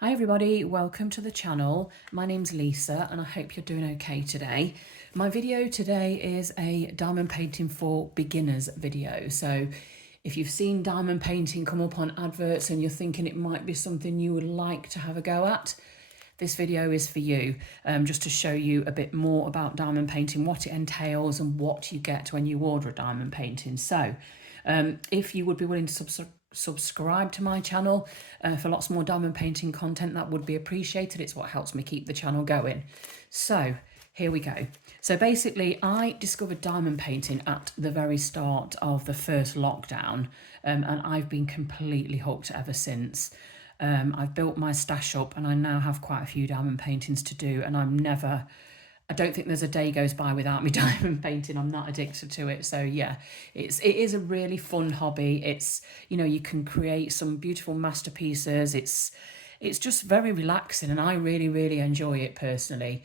Hi everybody, welcome to the channel. My name's Lisa and I hope you're doing okay today. My video today is a diamond painting for beginners video. So if you've seen diamond painting come up on adverts and you're thinking it might be something you would like to have a go at, this video is for you, just to show you a bit more about diamond painting, what it entails and what you get when you order a diamond painting. So if you would be willing to subscribe to my channel for lots more diamond painting content, that would be appreciated. It's what helps me keep the channel going. So here we go. So basically I discovered diamond painting at the very start of the first lockdown, and I've been completely hooked ever since. I've built my stash up and I now have quite a few diamond paintings to do, and I don't think there's a day goes by without me diamond painting. I'm not addicted to it. So yeah, it is a really fun hobby. It's, you know, you can create some beautiful masterpieces. It's just very relaxing and I really enjoy it personally.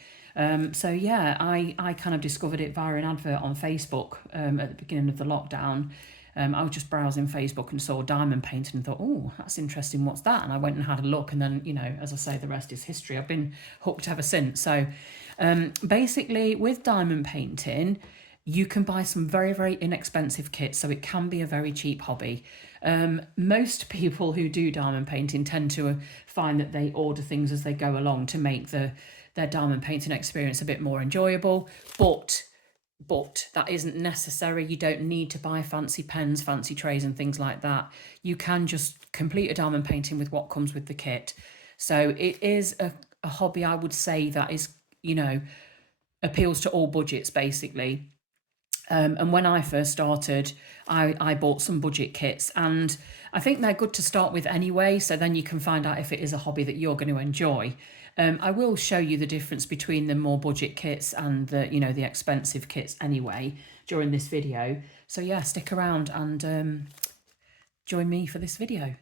So yeah, I kind of discovered it via an advert on Facebook at the beginning of the lockdown. I was just browsing Facebook and saw diamond painting and thought, oh, that's interesting, what's that? And I went and had a look, and then, you know, as I say, the rest is history. I've been hooked ever since. So basically with diamond painting, you can buy some very inexpensive kits, so it can be a very cheap hobby. Most people who do diamond painting tend to find that they order things as they go along to make their diamond painting experience a bit more enjoyable, but that isn't necessary. You don't need to buy fancy pens, fancy trays and things like that. You can just complete a diamond painting with what comes with the kit. So it is a hobby, I would say, that is, you know, appeals to all budgets basically. And when I first started, I bought some budget kits, and I think they're good to start with anyway, so then you can find out if it is a hobby that you're going to enjoy. I will show you the difference between the more budget kits and the, you know, the expensive kits anyway during this video. So yeah, stick around and join me for this video.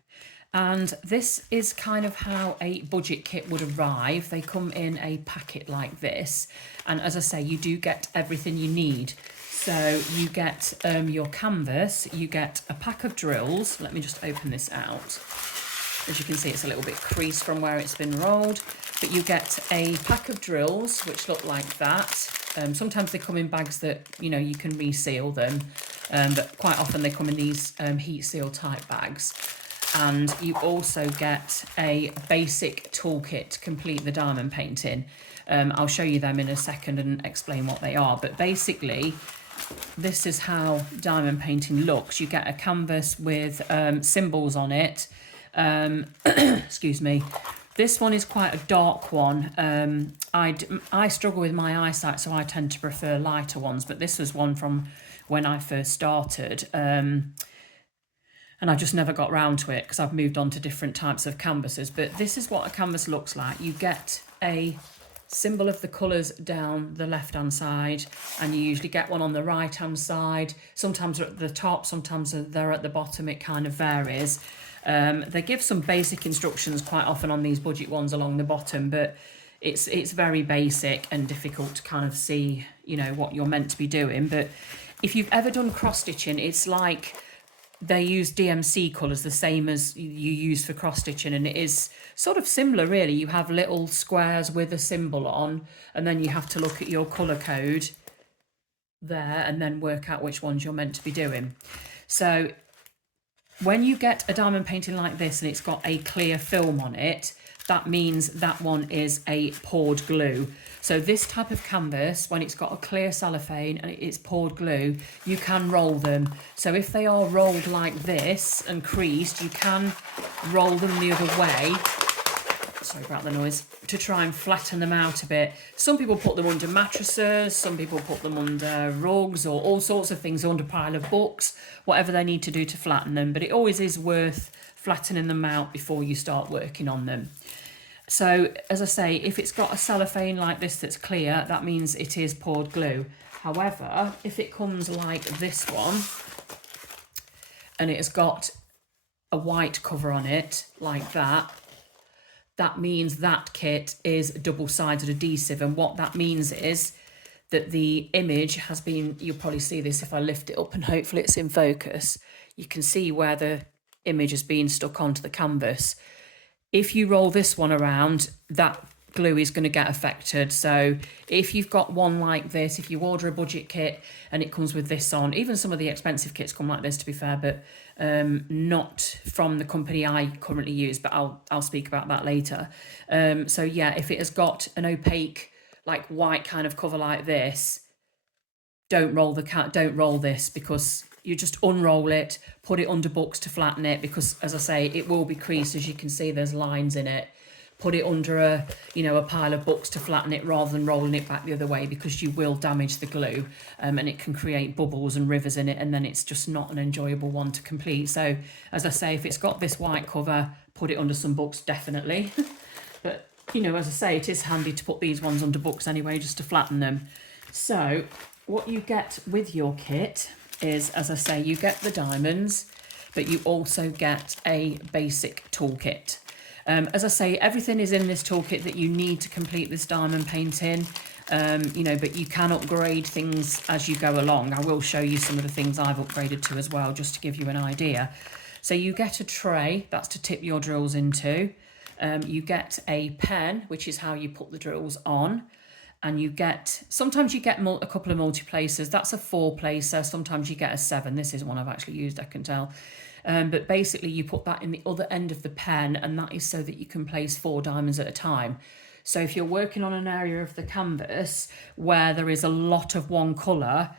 And this is kind of how a budget kit would arrive. They come in a packet like this, and as I say, you do get everything you need. So you get your canvas, you get a pack of drills. Let me just open this out. As you can see, it's a little bit creased from where it's been rolled, but you get a pack of drills which look like that. Sometimes they come in bags that, you know, you can reseal them, but quite often they come in these heat seal type bags. And you also get a basic toolkit to complete the diamond painting. I'll show you them in a second and explain what they are, but basically this is how diamond painting looks. You get a canvas with symbols on it. Excuse me. This one is quite a dark one. I struggle with my eyesight, so I tend to prefer lighter ones, but this was one from when I first started. And I just never got round to it because I've moved on to different types of canvases. But this is what a canvas looks like. You get a symbol of the colours down the left hand side, and you usually get one on the right hand side. Sometimes they're at the top, sometimes they're at the bottom. It kind of varies. They give some basic instructions quite often on these budget ones along the bottom, but it's very basic and difficult to kind of see, you know, what you're meant to be doing. But if you've ever done cross stitching, it's like they use DMC colours the same as you use for cross stitching, and it is sort of similar really. You have little squares with a symbol on, and then you have to look at your colour code there and then work out which ones you're meant to be doing. So when you get a diamond painting like this and it's got a clear film on it, that means that one is a poured glue. So this type of canvas, when it's got a clear cellophane and it's poured glue, you can roll them. So if they are rolled like this and creased, you can roll them the other way. Sorry about the noise. To try and flatten them out a bit. Some people put them under mattresses, some people put them under rugs or all sorts of things, under a pile of books, whatever they need to do to flatten them. But it always is worth flattening them out before you start working on them. So as I say, if it's got a cellophane like this that's clear, that means it is poured glue. However, if it comes like this one and it has got a white cover on it like that, that means that kit is double-sided adhesive. And what that means is that the image has been, you'll probably see this if I lift it up and hopefully it's in focus. You can see where the image has been stuck onto the canvas. if you roll this one around, that glue is going to get affected. So if you've got one like this, if you order a budget kit and it comes with this on, even some of the expensive kits come like this, to be fair, but not from the company I currently use, but I'll speak about that later. So yeah, if it has got an opaque, like white kind of cover like this, don't roll this, because you just unroll it, put it under books to flatten it, because as I say, it will be creased. As you can see, there's lines in it. Put it under a pile of books to flatten it, rather than rolling it back the other way, because you will damage the glue, and it can create bubbles and rivers in it, and then it's just not an enjoyable one to complete. So as I say, if it's got this white cover, put it under some books, definitely. But as I say, it is handy to put these ones under books anyway, just to flatten them. So what you get with your kit is, as I say, you get the diamonds, but you also get a basic toolkit. As I say, everything is in this toolkit that you need to complete this diamond painting, but you can upgrade things as you go along. I will show you some of the things I've upgraded to as well, just to give you an idea. So you get a tray, that's to tip your drills into. You get a pen, which is how you put the drills on. And sometimes you get a couple of multi-placers. That's a 4-placer. Sometimes you get a 7. This is one I've actually used, I can tell. But basically you put that in the other end of the pen, and that is so that you can place 4 diamonds at a time. So if you're working on an area of the canvas where there is a lot of one colour,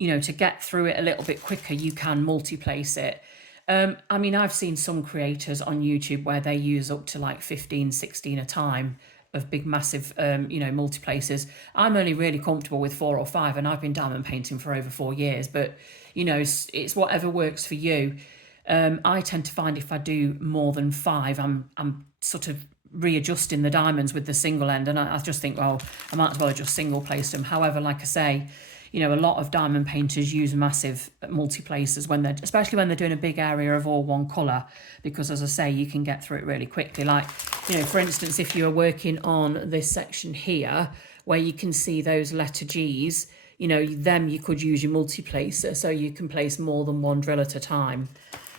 to get through it a little bit quicker, you can multi-place it. I mean, I've seen some creators on YouTube where they use up to like 15, 16 a time of big, massive, multi-places. I'm only really comfortable with 4 or 5, and I've been diamond painting for over 4 years, but, it's whatever works for you. I tend to find if I do more than 5, I'm sort of readjusting the diamonds with the single end, and I just think, well, I might as well just single place them. However, like I say, a lot of diamond painters use massive multi-placers especially when they're doing a big area of all one colour, because as I say, you can get through it really quickly. Like, for instance, if you're working on this section here where you can see those letter G's, them you could use your multi-placer, so you can place more than one drill at a time.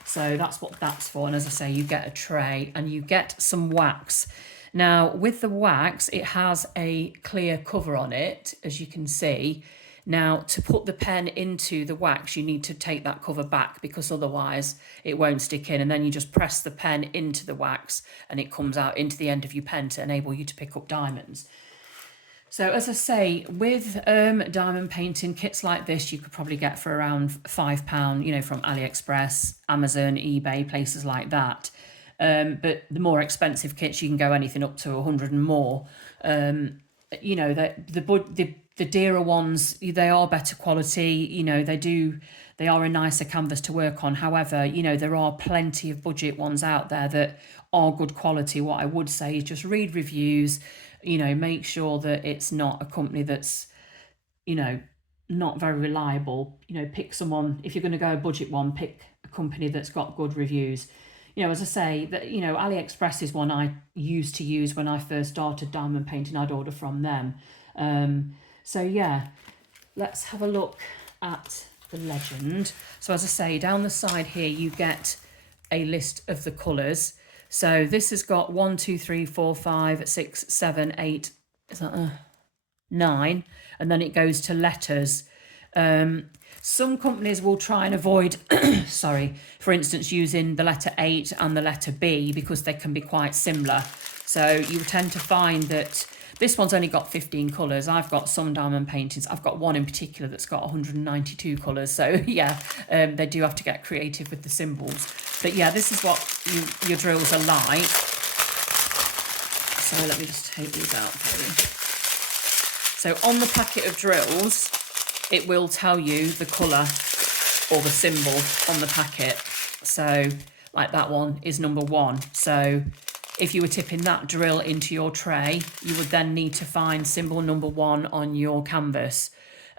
So that's what that's for. And as I say, you get a tray and you get some wax. Now, with the wax, it has a clear cover on it, as you can see. Now, to put the pen into the wax, you need to take that cover back, because otherwise it won't stick in. And then you just press the pen into the wax and it comes out into the end of your pen to enable you to pick up diamonds. So as I say, with diamond painting kits like this, you could probably get for around £5, from AliExpress, Amazon, eBay, places like that. But the more expensive kits, you can go anything up to 100 and more. The dearer ones, they are better quality. They are a nicer canvas to work on. However, there are plenty of budget ones out there that are good quality. What I would say is just read reviews. Make sure that it's not a company that's, not very reliable. Pick someone, if you're going to go a budget one, pick a company that's got good reviews. As I say, that AliExpress is one I used to use when I first started diamond painting. I'd order from them. So yeah, let's have a look at the legend. So as I say, down the side here, you get a list of the colours. So this has got 1, 2, 3, 4, 5, 6, 7, 8, is that 9, and then it goes to letters. Some companies will try and avoid, for instance, using the letter 8 and the letter B, because they can be quite similar. So you tend to find that this one's only got 15 colours. I've got some diamond paintings. I've got one in particular that's got 192 colours. So yeah, they do have to get creative with the symbols. But yeah, this is what your drills are like. So let me just take these out for you. So on the packet of drills, it will tell you the colour or the symbol on the packet. So like that one is number 1. So if you were tipping that drill into your tray, you would then need to find symbol number 1 on your canvas.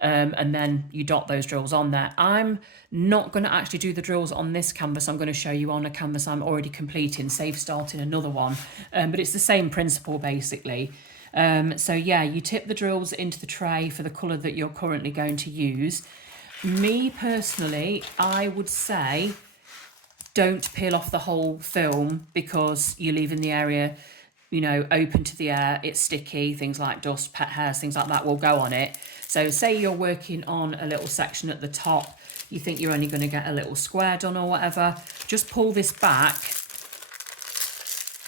And then you dot those drills on there. I'm not going to actually do the drills on this canvas. I'm going to show you on a canvas I'm already completing, save starting another one. But it's the same principle basically. So yeah, you tip the drills into the tray for the colour that you're currently going to use. Me personally, I would say don't peel off the whole film because you're leaving the area, you know, open to the air. It's sticky, things like dust, pet hairs, things like that will go on it. So say you're working on a little section at the top, you think you're only going to get a little square done or whatever, just pull this back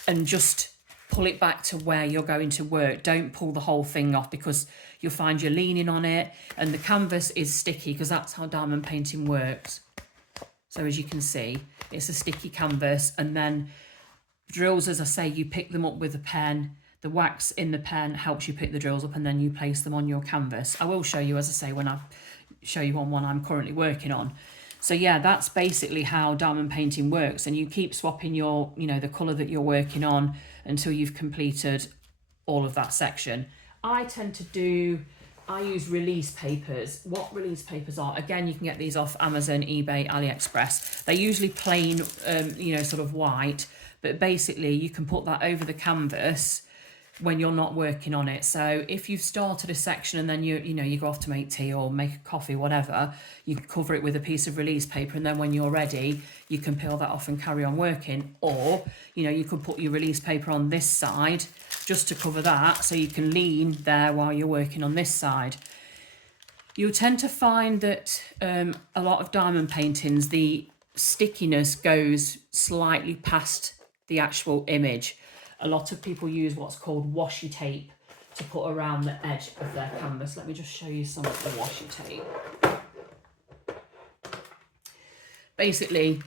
and just pull it back to where you're going to work. Don't pull the whole thing off because you'll find you're leaning on it and the canvas is sticky because that's how diamond painting works. So as you can see, it's a sticky canvas, and then drills, as I say, you pick them up with a pen. The wax in the pen helps you pick the drills up and then you place them on your canvas. I will show you, as I say, when I show you on one I'm currently working on. So yeah, that's basically how diamond painting works, and you keep swapping your, you know, the colour that you're working on until you've completed all of that section. I use release papers. What release papers are, again, you can get these off Amazon, eBay, AliExpress. They're usually plain, you know, sort of white, but basically you can put that over the canvas when you're not working on it. So if you've started a section and then you know, you go off to make tea or make a coffee, whatever, you can cover it with a piece of release paper, and then when you're ready, you can peel that off and carry on working. Or, you know, you could put your release paper on this side just to cover that, so you can lean there while you're working on this side. You'll tend to find that a lot of diamond paintings, the stickiness goes slightly past the actual image. A lot of people use what's called washi tape to put around the edge of their canvas. Let me just show you some of the washi tape. Basically,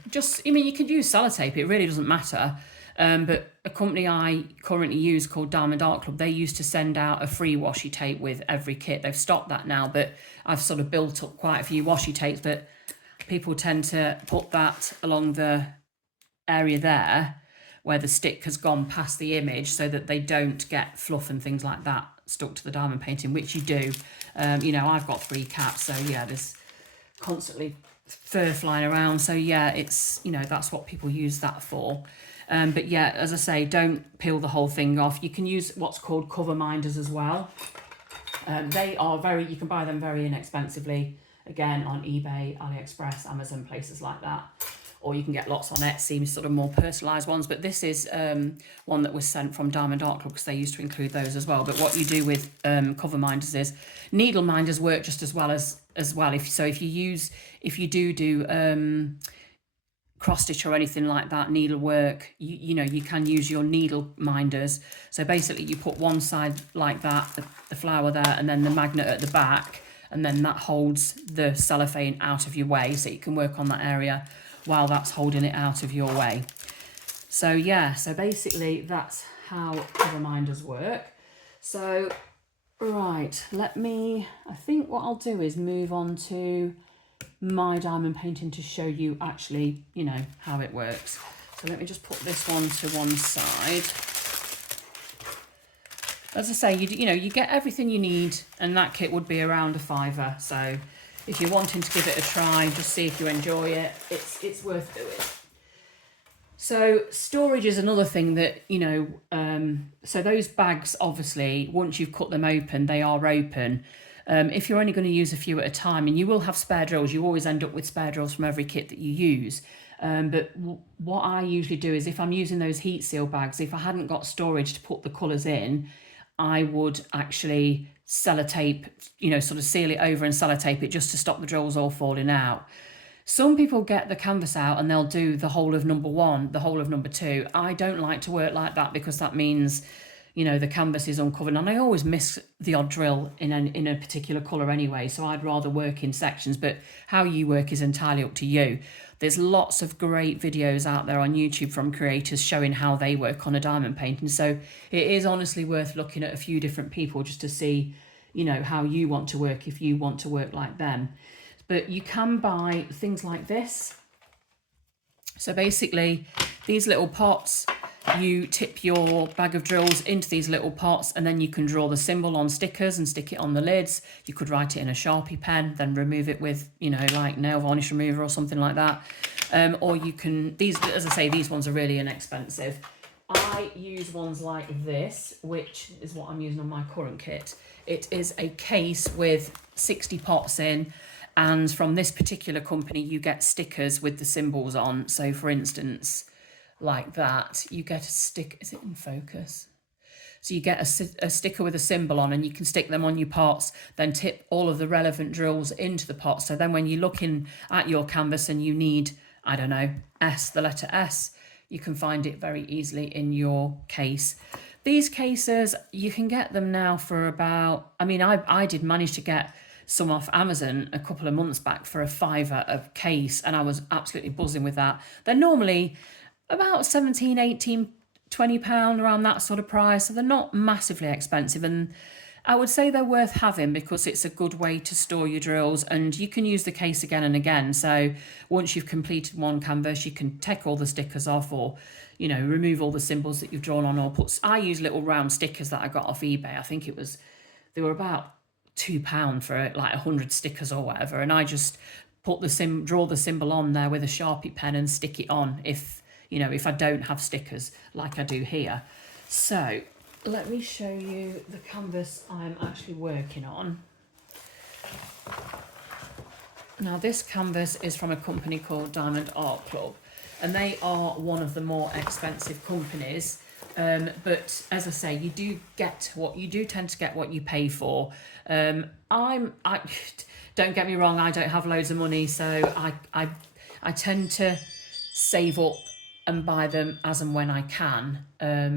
I mean, you could use sellotape, it really doesn't matter. But a company I currently use called Diamond Art Club, they used to send out a free washi tape with every kit. They've stopped that now, but I've sort of built up quite a few washi tapes, but people tend to put that along the area there where the stick has gone past the image so that they don't get fluff and things like that stuck to the diamond painting, which you do. You know, I've got 3 cats, so yeah, there's constantly fur flying around. So yeah, it's, you know, that's what people use that for. But yeah, as I say, don't peel the whole thing off. You can use what's called cover minders as well. They are you can buy them very inexpensively, again, on eBay, AliExpress, Amazon, places like that. Or you can get lots on Etsy, sort of more personalised ones. But this is one that was sent from Diamond Art Club because they used to include those as well. But what you do with cover minders is, needle minders work just as well. If you do cross stitch or anything like that, needlework, you know, you can use your needle minders. So basically you put one side like that, the flower there, and then the magnet at the back, and then that holds the cellophane out of your way, so you can work on that area while that's holding it out of your way. So yeah, so basically that's how cover minders work. So right, I think what I'll do is move on to my diamond painting to show you actually, you know, how it works. So let me just put this one to one side. As I say, you know, you get everything you need, and that kit would be around £5. So if you're wanting to give it a try, just see if you enjoy it, it's worth doing. So storage is another thing that, you know, so those bags, obviously, once you've cut them open, they are open. If you're only going to use a few at a time, and you will have spare drills, you always end up with spare drills from every kit that you use. But what I usually do is, if I'm using those heat seal bags, if I hadn't got storage to put the colours in, I would actually sellotape, you know, sort of seal it over and sellotape it just to stop the drills all falling out. Some people get the canvas out and they'll do the whole of number 1, the whole of number 2. I don't like to work like that because that means, you know, the canvas is uncovered, and I always miss the odd drill in a particular colour anyway, so I'd rather work in sections. But how you work is entirely up to you. There's lots of great videos out there on YouTube from creators showing how they work on a diamond painting, so it is honestly worth looking at a few different people just to see, you know, how you want to work, if you want to work like them. But you can buy things like this. So basically, these little pots, you tip your bag of drills into these little pots, and then you can draw the symbol on stickers and stick it on the lids. You could write it in a Sharpie pen, then remove it with, you know, like nail varnish remover or something like that. Or you can, these, as I say, these ones are really inexpensive. I use ones like this, which is what I'm using on my current kit. It is a case with 60 pots in, And from this particular company, you get stickers with the symbols on. So for instance, like that, you get a stick. Is it in focus? So you get a sticker with a symbol on, and you can stick them on your pots, then tip all of the relevant drills into the pot. So then when you're looking at your canvas and you need, I don't know, the letter S, you can find it very easily in your case. These cases, you can get them now for about, I mean, I did manage to get some off Amazon a couple of months back for £5 a case, and I was absolutely buzzing with that. They're normally about 17, 18, £20 around that sort of price, so they're not massively expensive, and I would say they're worth having because it's a good way to store your drills, and you can use the case again and again. So once you've completed one canvas, you can take all the stickers off, or you know, remove all the symbols that you've drawn on, or I use little round stickers that I got off eBay. I think they were about £2 for like 100 stickers or whatever, and I just put draw the symbol on there with a Sharpie pen and stick it on if I don't have stickers like I do here. So let me show you the canvas I'm actually working on. Now this canvas is from a company called Diamond Art Club, and they are one of the more expensive companies. But as I say, you do tend to get what you pay for. I don't get me wrong, I don't have loads of money, so I tend to save up and buy them as and when I can. I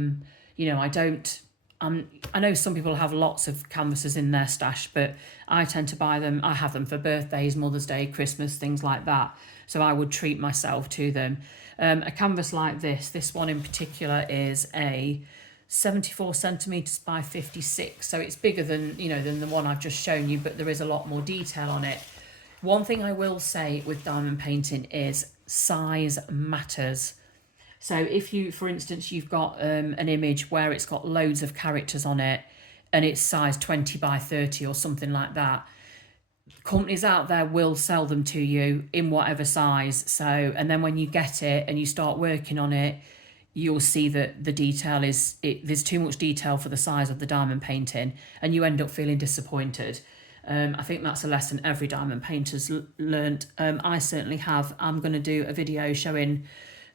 know some people have lots of canvases in their stash, but I tend to buy them. I have them for birthdays, Mother's Day, Christmas, things like that. So I would treat myself to them. A canvas like this one in particular is a 74 centimeters by 56. So it's bigger than the one I've just shown you, but there is a lot more detail on it. One thing I will say with diamond painting is size matters. So if for instance, you've got an image where it's got loads of characters on it and it's size 20 by 30 or something like that, companies out there will sell them to you in whatever size. So, and then when you get it and you start working on it, you'll see that the detail there's too much detail for the size of the diamond painting, and you end up feeling disappointed. I think that's a lesson every diamond painter's learnt. I certainly have. I'm going to do a video showing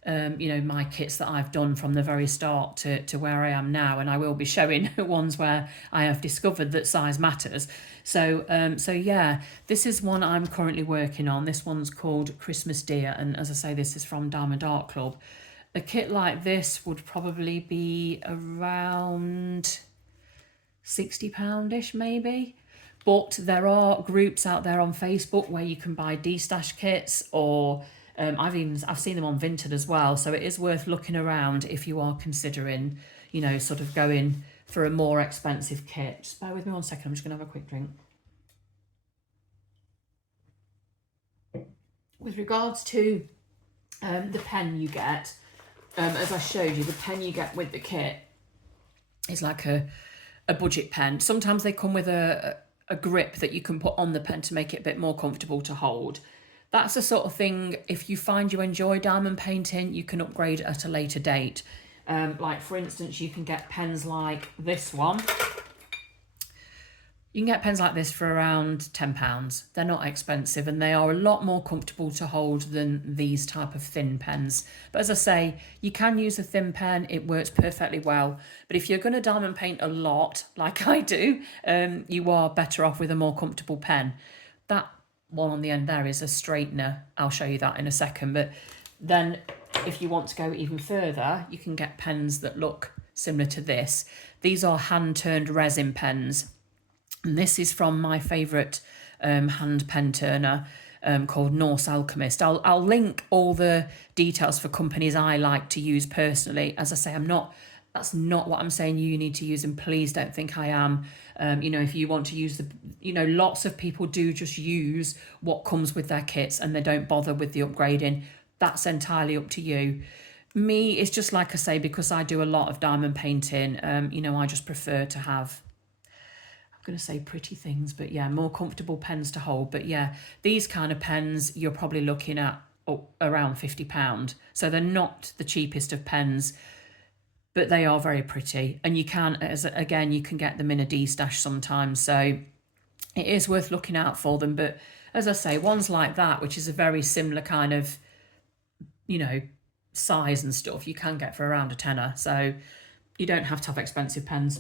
my kits that I've done from the very start to where I am now, and I will be showing ones where I have discovered that size matters. So yeah, this is one I'm currently working on. This one's called Christmas Deer, and as I say, this is from Diamond Art Club. A kit like this would probably be around £60-ish maybe. But there are groups out there on Facebook where you can buy de-stash kits, or I've seen them on Vinted as well. So it is worth looking around if you are considering, sort of going for a more expensive kit. Just bear with me 1 second. I'm just going to have a quick drink. With regards to the pen you get, as I showed you, the pen you get with the kit is like a budget pen. Sometimes they come with a grip that you can put on the pen to make it a bit more comfortable to hold. That's the sort of thing, if you find you enjoy diamond painting, you can upgrade at a later date. Like for instance, you can get pens like this one. You can get pens like this for around £10. They're not expensive, and they are a lot more comfortable to hold than these type of thin pens. But as I say, you can use a thin pen, it works perfectly well. But if you're going to diamond paint a lot, like I do, you are better off with a more comfortable pen. That one on the end there is a straightener. I'll show you that in a second. But then if you want to go even further, you can get pens that look similar to this. These are hand-turned resin pens. And this is from my favourite hand pen turner called Norse Alchemist. I'll link all the details for companies I like to use personally. As I say, that's not what I'm saying you need to use, and please don't think I am. If you want to use lots of people do just use what comes with their kits and they don't bother with the upgrading. That's entirely up to you. Me, it's just like I say, because I do a lot of diamond painting, I just prefer to have, I'm going to say pretty things, but yeah, more comfortable pens to hold. But yeah, these kind of pens, you're probably looking at around £50. So they're not the cheapest of pens, but they are very pretty. And you can get them in a de-stash sometimes. So it is worth looking out for them. But as I say, ones like that, which is a very similar kind of, you know, size and stuff, you can get for around a tenner. So you don't have to have expensive pens.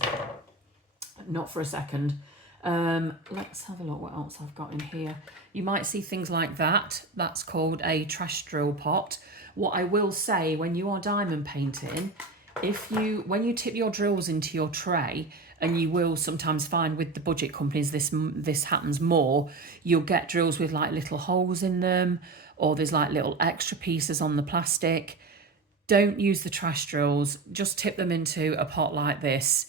Not for a second. Let's have a look what else I've got in here. You might see things like that. That's called a trash drill pot. What I will say, when you are diamond painting, when you tip your drills into your tray, and you will sometimes find with the budget companies this happens more, you'll get drills with like little holes in them, or there's like little extra pieces on the plastic. Don't use the trash drills, just tip them into a pot like this.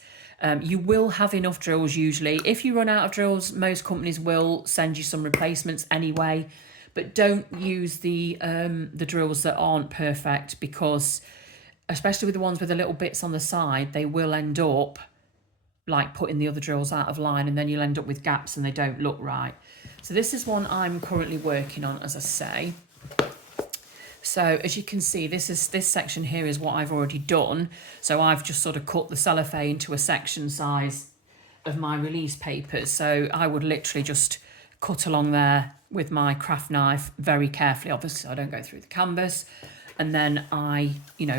You will have enough drills usually. If you run out of drills, most companies will send you some replacements anyway, but don't use the drills that aren't perfect, because especially with the ones with the little bits on the side, they will end up like putting the other drills out of line, and then you'll end up with gaps and they don't look right. So this is one I'm currently working on, as I say. So as you can see, this section here is what I've already done. So I've just sort of cut the cellophane to a section size of my release papers. So I would literally just cut along there with my craft knife very carefully. Obviously, I don't go through the canvas. And then I,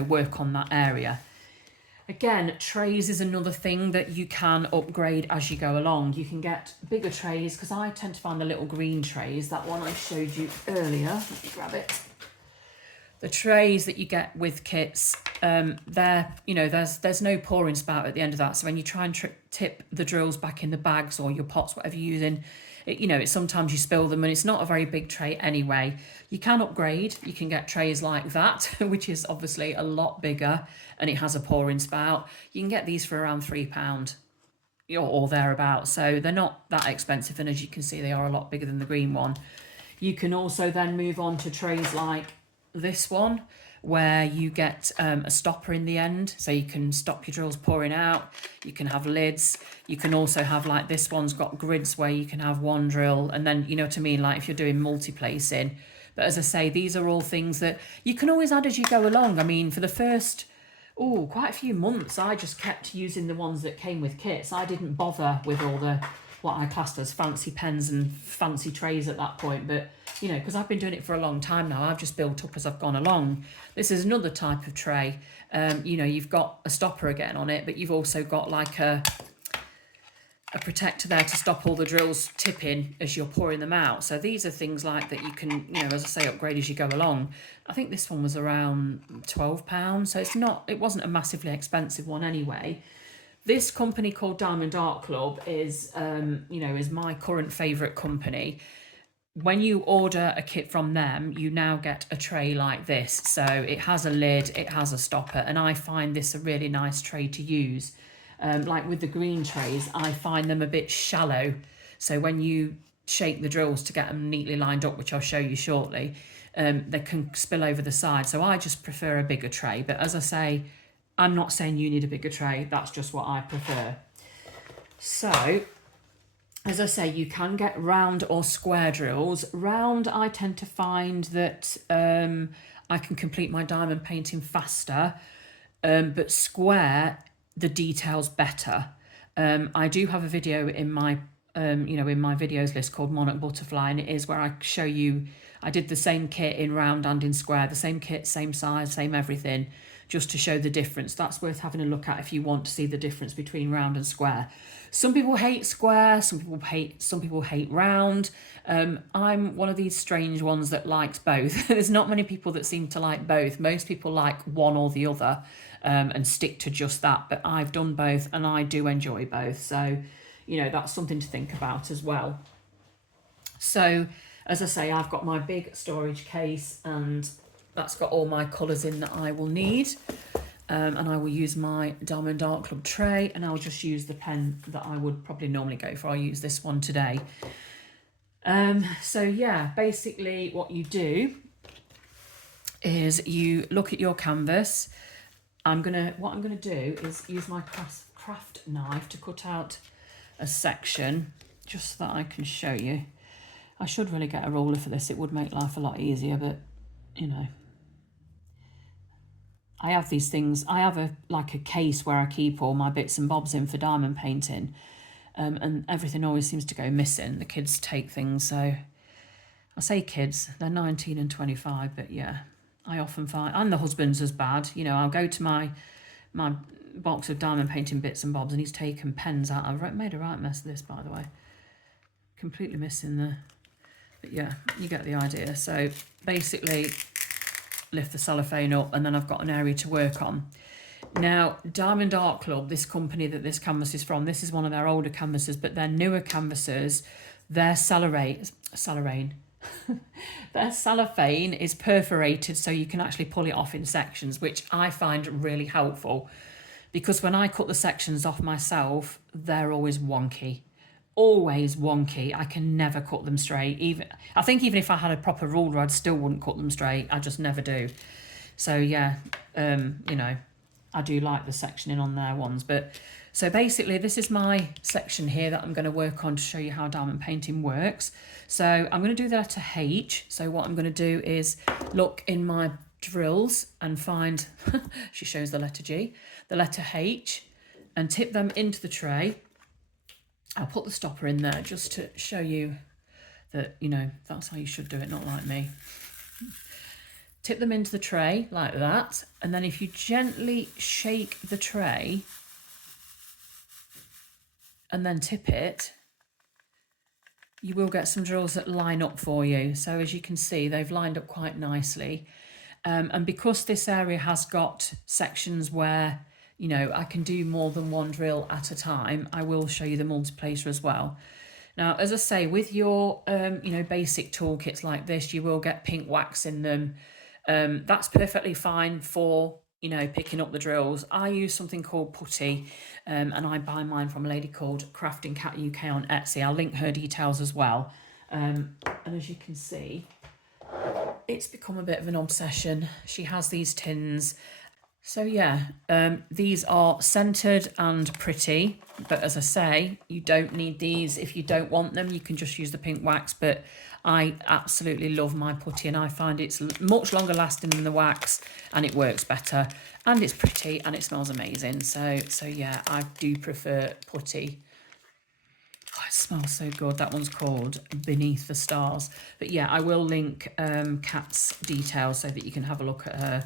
work on that area. Again, trays is another thing that you can upgrade as you go along. You can get bigger trays, because I tend to find the little green trays. That one I showed you earlier. Let me grab it. The trays that you get with kits, there's no pouring spout at the end of that. So when you try and tip the drills back in the bags or your pots, whatever you're using, it's sometimes you spill them, and it's not a very big tray anyway. You can upgrade. You can get trays like that, which is obviously a lot bigger, and it has a pouring spout. You can get these for around £3 or thereabouts. So they're not that expensive, and as you can see, they are a lot bigger than the green one. You can also then move on to trays like this one, where you get a stopper in the end, so you can stop your drills pouring out. You can have lids. You can also have, like this one's got grids where you can have one drill, and then, you know what I mean, like if you're doing multi-placing. But as I say, these are all things that you can always add as you go along. I mean, for the first quite a few months, I just kept using the ones that came with kits. I didn't bother with all the what I classed as fancy pens and fancy trays at that point, but because I've been doing it for a long time now, I've just built up as I've gone along. This is another type of tray. You've got a stopper again on it, but you've also got like a protector there to stop all the drills tipping as you're pouring them out. So these are things like that you can, as I say, upgrade as you go along. I think this one was around £12, so it wasn't a massively expensive one anyway. This company called Diamond Art Club is my current favourite company. When you order a kit from them, you now get a tray like this. So it has a lid, it has a stopper, and I find this a really nice tray to use. Like with the green trays, I find them a bit shallow. So when you shake the drills to get them neatly lined up, which I'll show you shortly, they can spill over the side. So I just prefer a bigger tray. But as I say, I'm not saying you need a bigger tray. That's just what I prefer. So, as I say, you can get round or square drills. Round, I tend to find that I can complete my diamond painting faster. But square, the detail's better. I do have a video in my in my videos list called Monarch Butterfly, and it is where I show you, I did the same kit in round and in square, the same kit, same size, same everything, just to show the difference. That's worth having a look at if you want to see the difference between round and square. Some people hate square, some people hate round. I'm one of these strange ones that likes both. There's not many people that seem to like both. Most people like one or the other and stick to just that, but I've done both and I do enjoy both. So, that's something to think about as well. So, as I say, I've got my big storage case, and that's got all my colours in that I will need. And I will use my Diamond Art Club tray, and I'll just use the pen that I would probably normally go for. I'll use this one today. So yeah, basically what you do is you look at your canvas. What I'm gonna do is use my craft knife to cut out a section just so that I can show you. I should really get a ruler for this. It would make life a lot easier, but I have these things. I have a case where I keep all my bits and bobs in for diamond painting, and everything always seems to go missing. The kids take things, so I say kids, they're 19 and 25, but yeah, I often find, and the husband's as bad. You know, I'll go to my box of diamond painting bits and bobs, and he's taken pens out. I've made a right mess of this, by the way. Completely missing the, but yeah, you get the idea. So basically, lift the cellophane up, and then I've got an area to work on. Now, Diamond Art Club, this company that this canvas is from, this is one of their older canvases, but their newer canvases, their cellophane is perforated, so you can actually pull it off in sections, which I find really helpful, because when I cut the sections off myself, they're always wonky. Always wonky. I can never cut them straight. I think even if I had a proper ruler, I still wouldn't cut them straight. I just never do. So yeah, you know, I do like the sectioning on their ones. But so basically, this is my section here that I'm going to work on to show you how diamond painting works. So I'm going to do the letter H. So what I'm going to do is look in my drills and find, she shows the letter G, the letter H, and tip them into the tray. I'll put the stopper in there just to show you that, you know, that's how you should do it, not like me. Tip them into the tray like that, and then if you gently shake the tray and then tip it, you will get some drills that line up for you. So as you can see, they've lined up quite nicely. And because this area has got sections where, you know, I can do more than one drill at a time, I will show you the multiplacer as well. Now, as I say, with your, you know, basic toolkits like this, you will get pink wax in them. That's perfectly fine for, you know, picking up the drills. I use something called putty, and I buy mine from a lady called Crafting Cat UK on Etsy. I'll link her details as well. And as you can see, it's become a bit of an obsession. She has these tins. So yeah, these are centered and pretty, but as I say, you don't need these. If you don't want them, you can just use the pink wax, but I absolutely love my putty, and I find it's much longer lasting than the wax, and it works better, and it's pretty, and it smells amazing. So yeah, I do prefer putty. Oh, it smells so good. That one's called Beneath the Stars. But yeah, I will link Kat's details so that you can have a look at her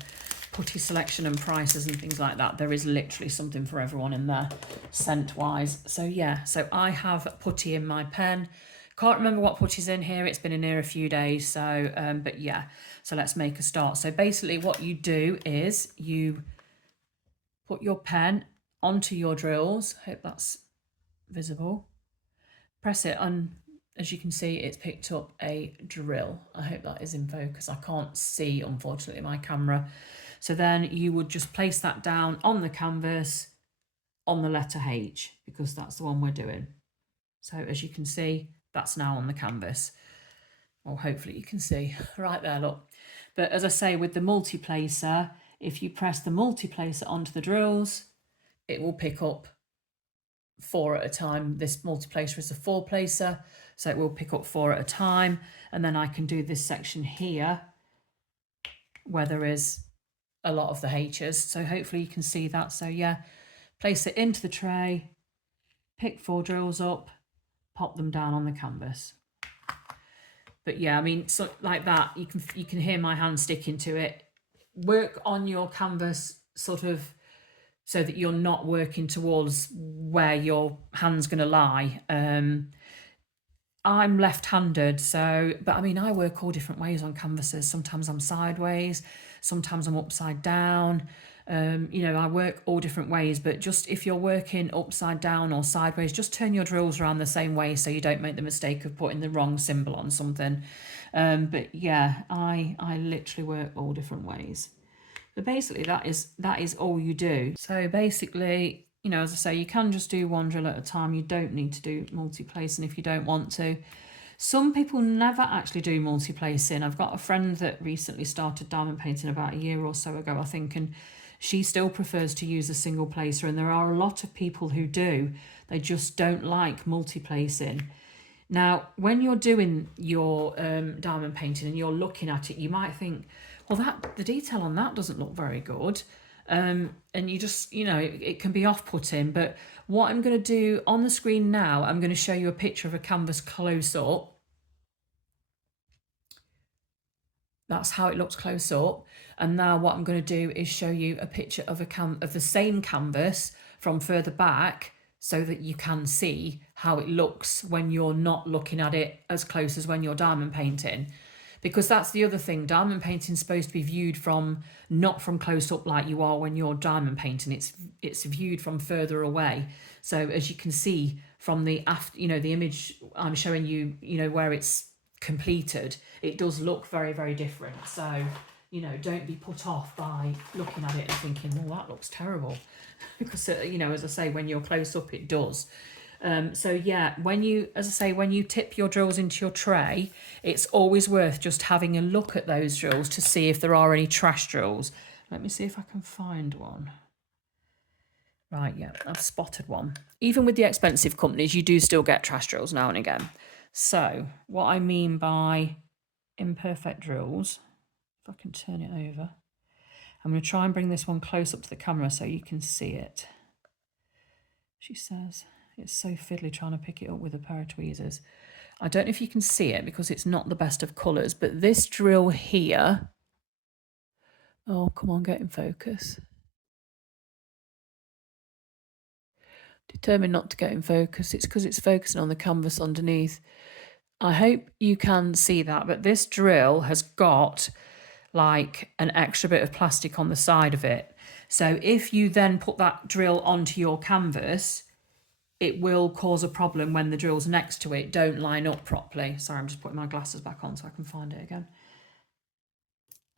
putty selection and prices and things like that. There is literally something for everyone in there, scent wise. So yeah, so I have putty in my pen. Can't remember what putty's in here. It's been in here a few days. So, but yeah, so let's make a start. So basically what you do is you put your pen onto your drills. Hope that's visible. Press it, and as you can see, it's picked up a drill. I hope that is in focus. I can't see, unfortunately, my camera. So then you would just place that down on the canvas on the letter H, because that's the one we're doing. So as you can see, that's now on the canvas. Well, hopefully you can see right there, look. But as I say, with the multiplacer, if you press the multiplacer onto the drills, it will pick up 4 at a time. This multiplacer is a 4-placer, so it will pick up 4 at a time. And then I can do this section here where there is a lot of the H's. So hopefully you can see that. So yeah, place it into the tray, pick 4 drills up, pop them down on the canvas. But yeah, I mean, so like that, you can hear my hand sticking to it. Work on your canvas sort of so that you're not working towards where your hand's going to lie. I'm left-handed, so, but I mean, I work all different ways on canvases. Sometimes I'm sideways, sometimes I'm upside down. You know, I work all different ways, but just if you're working upside down or sideways, just turn your drills around the same way so you don't make the mistake of putting the wrong symbol on something. But yeah, I literally work all different ways. But basically that is all you do. So basically, you know, as I say, you can just do one drill at a time. You don't need to do multi-placing if you don't want to. Some people never actually do multi-placing. I've got a friend that recently started diamond painting about a year or so ago, I think, and she still prefers to use a single placer, and there are a lot of people who do. They just don't like multi-placing. Now, when you're doing your diamond painting and you're looking at it, you might think, well, the detail on that doesn't look very good. And you just, you know, it can be off-putting. But what I'm going to do on the screen now, I'm going to show you a picture of a canvas close up. That's how it looks close up. And now what I'm going to do is show you a picture of of the same canvas from further back, so that you can see how it looks when you're not looking at it as close as when you're diamond painting. Because that's the other thing, diamond painting is supposed to be viewed from, not from close up like you are when you're diamond painting. It's viewed from further away. So as you can see from the the image I'm showing you, where it's completed, it does look very, very different. So don't be put off by looking at it and thinking, well, that looks terrible, because as I say, when you're close up, it does. So yeah, when you tip your drills into your tray, it's always worth just having a look at those drills to see if there are any trash drills. Let me see if I can find one. Right, yeah, I've spotted one. Even with the expensive companies, you do still get trash drills now and again. So what I mean by imperfect drills, if I can turn it over, I'm going to try and bring this one close up to the camera so you can see it. She says it's so fiddly trying to pick it up with a pair of tweezers. I don't know if you can see it because it's not the best of colours, but this drill here, oh, come on, get in focus. Determined not to get in focus. It's because it's focusing on the canvas underneath. I hope you can see that, but this drill has got like an extra bit of plastic on the side of it. So if you then put that drill onto your canvas, it will cause a problem when the drills next to it don't line up properly. Sorry, I'm just putting my glasses back on so I can find it again.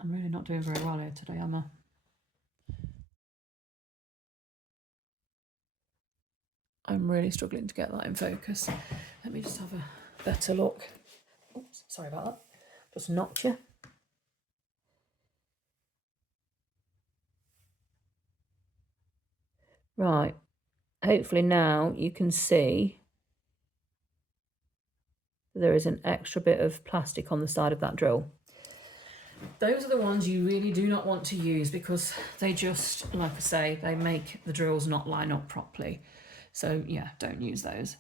I'm really not doing very well here today, am I? I'm really struggling to get that in focus. Let me just have a better look. Oops, sorry about that. Just knocked you. Right, hopefully now you can see there is an extra bit of plastic on the side of that drill. Those are the ones you really do not want to use because they just, like I say, they make the drills not line up properly. So yeah, don't use those.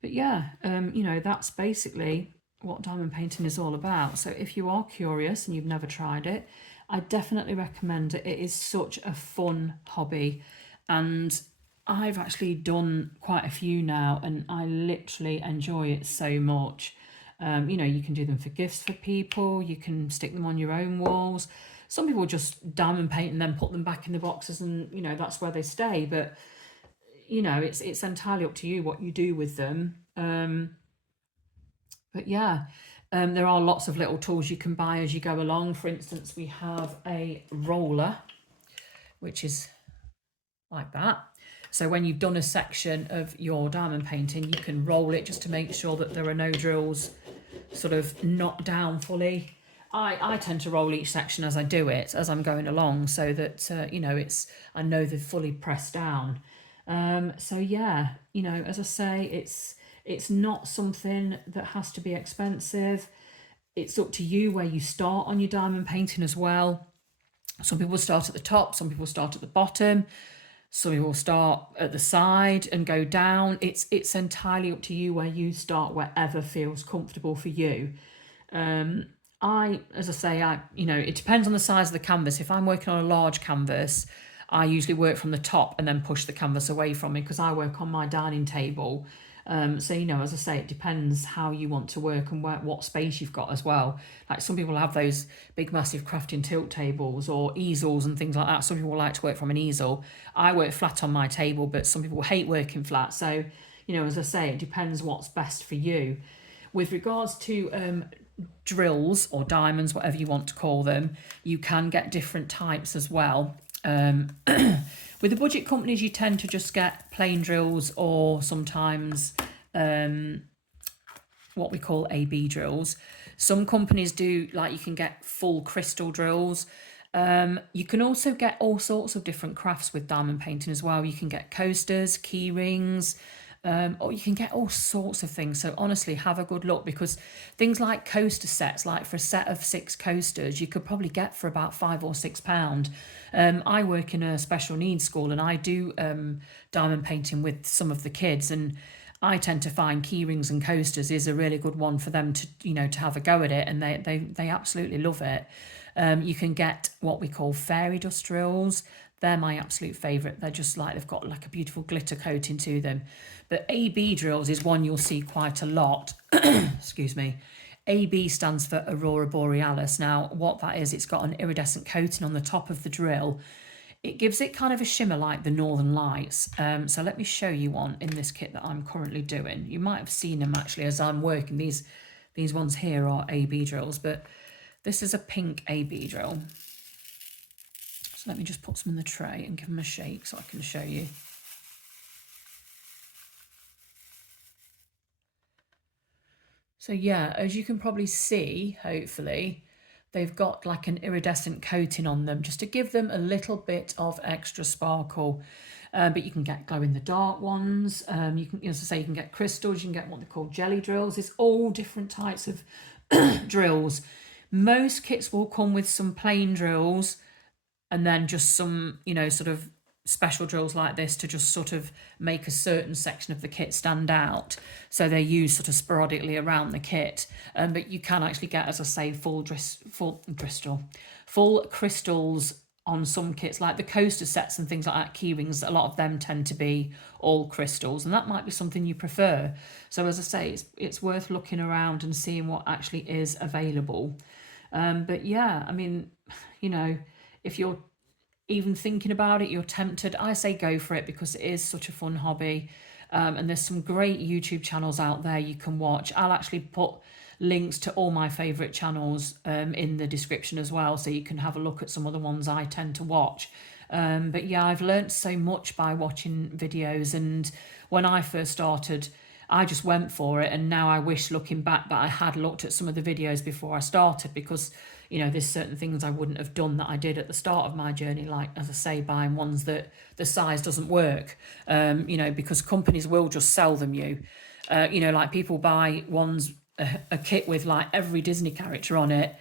But yeah, that's basically what diamond painting is all about. So if you are curious and you've never tried it, I definitely recommend it. It is such a fun hobby, and I've actually done quite a few now and I literally enjoy it so much. You can do them for gifts for people, you can stick them on your own walls. Some people just diamond paint and then put them back in the boxes and that's where they stay, but it's entirely up to you what you do with them. But yeah, there are lots of little tools you can buy as you go along. For instance, we have a roller, which is like that. So when you've done a section of your diamond painting, you can roll it just to make sure that there are no drills sort of knocked down fully. I tend to roll each section as I do it, as I'm going along, so that I know they're fully pressed down. So yeah, as I say, it's not something that has to be expensive. It's up to you where you start on your diamond painting as well. Some people start at the top, some people start at the bottom, some people start at the side and go down. It's entirely up to you where you start, wherever feels comfortable for you. As I say, it depends on the size of the canvas. If I'm working on a large canvas, I usually work from the top and then push the canvas away from me because I work on my dining table. So, as I say, it depends how you want to work and what space you've got as well. Like some people have those big, massive crafting tilt tables or easels and things like that. Some people like to work from an easel. I work flat on my table, but some people hate working flat. So, as I say, it depends what's best for you. With regards to drills or diamonds, whatever you want to call them, you can get different types as well. With the budget companies, you tend to just get plain drills or sometimes what we call AB drills. Some companies do, like you can get full crystal drills. You can also get all sorts of different crafts with diamond painting as well. You can get coasters, key rings, or you can get all sorts of things. So honestly, have a good look, because things like coaster sets, like for a set of 6 coasters, you could probably get for about £5 or £6. I work in a special needs school and I do diamond painting with some of the kids, and I tend to find key rings and coasters is a really good one for them to, to have a go at it, and they absolutely love it. You can get what we call fairy dust drills. They're my absolute favourite. They're just like, they've got like a beautiful glitter coating to them. But AB drills is one you'll see quite a lot. Excuse me. AB stands for Aurora Borealis. Now, what that is, it's got an iridescent coating on the top of the drill. It gives it kind of a shimmer like the Northern Lights. So let me show you one in this kit that I'm currently doing. You might have seen them actually as I'm working. These ones here are AB drills, but this is a pink AB drill. So let me just put some in the tray and give them a shake so I can show you. So yeah, as you can probably see, hopefully, they've got like an iridescent coating on them just to give them a little bit of extra sparkle. But you can get glow-in-the-dark ones. You can, as I say, you can get crystals. You can get what they call jelly drills. It's all different types of drills. Most kits will come with some plain drills and then just some, sort of special drills like this to just sort of make a certain section of the kit stand out. So they're used sort of sporadically around the kit. But you can actually get, as I say, full crystals on some kits, like the coaster sets and things like that, key rings. A lot of them tend to be all crystals, and that might be something you prefer. So as I say, it's worth looking around and seeing what actually is available. But yeah, I mean, if you're even thinking about it, you're tempted, I say go for it, because it is such a fun hobby. And there's some great YouTube channels out there you can watch. I'll actually put links to all my favourite channels in the description as well, so you can have a look at some of the ones I tend to watch. But yeah, I've learnt so much by watching videos, and when I first started, I just went for it, and now I wish, looking back, that I had looked at some of the videos before I started, because there's certain things I wouldn't have done that I did at the start of my journey, like, as I say, buying ones that the size doesn't work, because companies will just sell them you. Like people buy a kit with like every Disney character on it,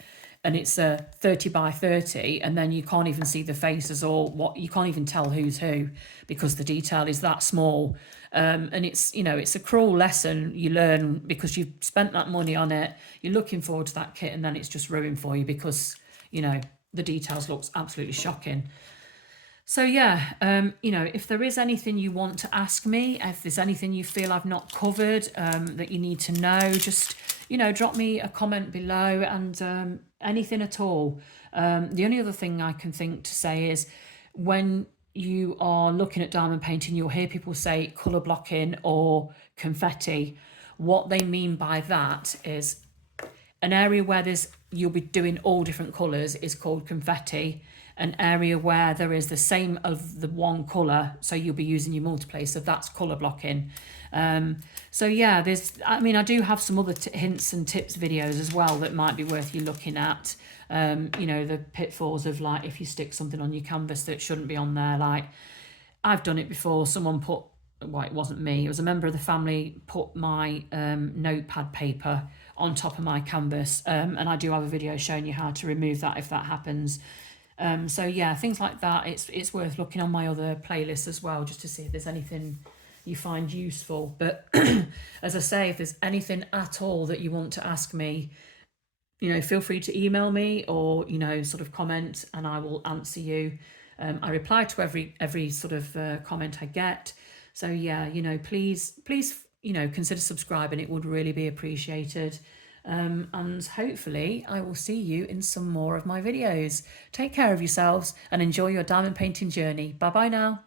and it's a 30 by 30, and then you can't even see the faces, or you can't even tell who's who, because the detail is that small. And it's a cruel lesson you learn, because you've spent that money on it, you're looking forward to that kit, and then it's just ruined for you because the details looks absolutely shocking. So yeah, if there is anything you want to ask me, if there's anything you feel I've not covered that you need to know, just drop me a comment below, and anything at all. The only other thing I can think to say is, when you are looking at diamond painting, you'll hear people say colour blocking or confetti. What they mean by that is an area where you'll be doing all different colours is called confetti. An area where there is the same of the one colour, so you'll be using your multiplay, so that's colour blocking. So yeah, I do have some other hints and tips videos as well that might be worth you looking at. The pitfalls of, like, if you stick something on your canvas that shouldn't be on there. Like, I've done it before. Someone put, well, it wasn't me, it was a member of the family, put my notepad paper on top of my canvas, and I do have a video showing you how to remove that if that happens. So yeah, things like that, it's worth looking on my other playlists as well, just to see if there's anything you find useful. But as I say, if there's anything at all that you want to ask me, feel free to email me, or sort of comment, and I will answer you. I reply to every sort of comment I get. So yeah, please consider subscribing. It would really be appreciated. And hopefully I will see you in some more of my videos. Take care of yourselves and enjoy your diamond painting journey. Bye bye now.